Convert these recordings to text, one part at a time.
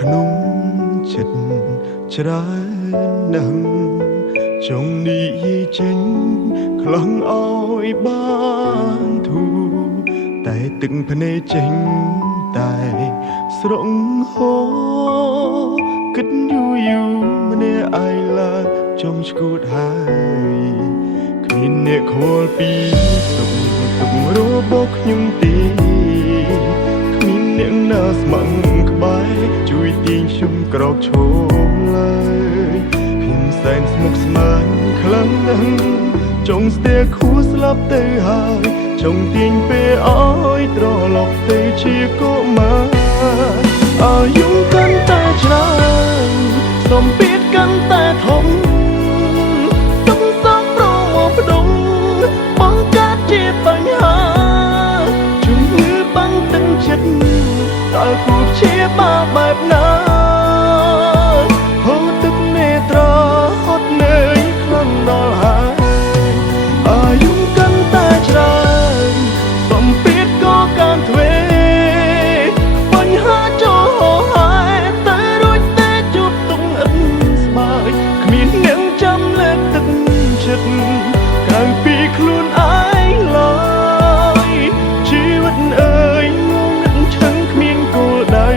ក្នុងចិត្តច្រើនណាស់ចង់និយាយចេញខ្លងអោយបានធូរតែទឹកភ្នែកចេញតែស្រងហោគិតយូរម្នាក់ឯងឡើយចំឈួតហើយគ្មានអ្នកខលពីសុខទុក្ខរបស់ខ្ញុំទេគ្មានអ្នកណាស្មឹងក្បែរជួយទាញខ្ញុំក្រោកឈរឡើយខ្ញុំសែនស្មុគស្មាញខ្លាំងណាស់ចង់ស្ទែខួរស្លាប់ទៅហើយចង់ទាញពេលអើយត្រឡប់ទៅជាកុមារអាយុកាន់តែច្រើនសម្ពាធកាន់តែធំទុំសោកប្រមកផ្ដុំបង្កើតជាបញ្ហាជំងឺបាំងទឹកចិត្តតើគួរព្យាបាលបែបណាហូរទឹកនេត្រាហត់នឿយខ្លាំងដល់ហើយអាយុកាន់តែច្រើនសម្ពាធក៏កាន់ទ្វេបញ្ហាចូលហើយតែរួចតែជួបទុំឥតស្បើយគ្មានអ្នកចាំលើកទឹកចិត្តក្រៅពីខ្លួនឯងឡើយជីវិតអើយងងឹតឈឹងគ្មានគោលដៅ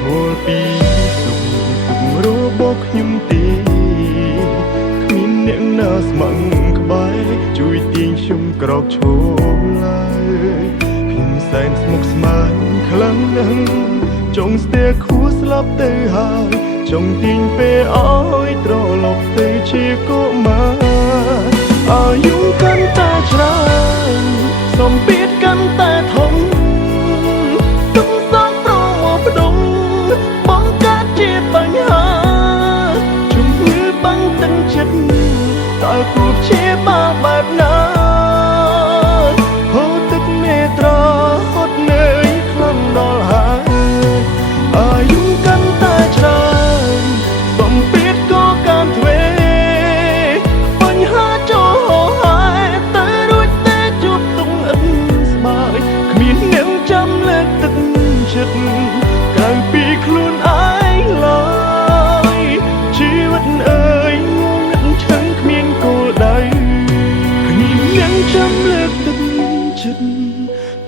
ខលពីសុខទុក្ខរបស់ខ្ញុំទេគ្មានអ្នកណាស្មឹងក្បែរជួយទាញខ្ញុំក្រោកឈរឡើយខ្ញុំសែនស្មុគស្មាញខ្លាំងណាស់ចង់ស្ទែខួរស្លាប់ទៅហើយចង់ទាញពេលអើយត្រឡប់ទៅជាកុមារអាយុកាន់តែច្រើនសម្ពាធកាន់តែធំទុំសោកប្រមកផ្ដុំបង្កើតជាបញ្ហាជំងឺបាំងទឹកចិត្តតើគួរព្យាបាលបែបណាហូរទឹកនេត្រាហត់នឿយខ្លាំងដល់ហើយអាយុកាន់តែច្រើនសម្ពាធក៏កាន់ទ្វេបញ្ហាចូលហើយតែរួចតែជួបទុំឥតស្បើយគ្មានអ្នកចាំលើកទឹកចិត្តក្រៅពីខ្លួនឯងឡើយជីវិតអើយងងឹតឈឹងគ្មានគោលដៅគ្មានអ្នកចាំលើកទឹកចិត្ត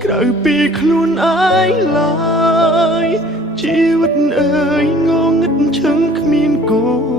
ក្រៅពីខ្លួនឯងឡើយជីវិតអើយងងឹតឈឹងគ្មានគោល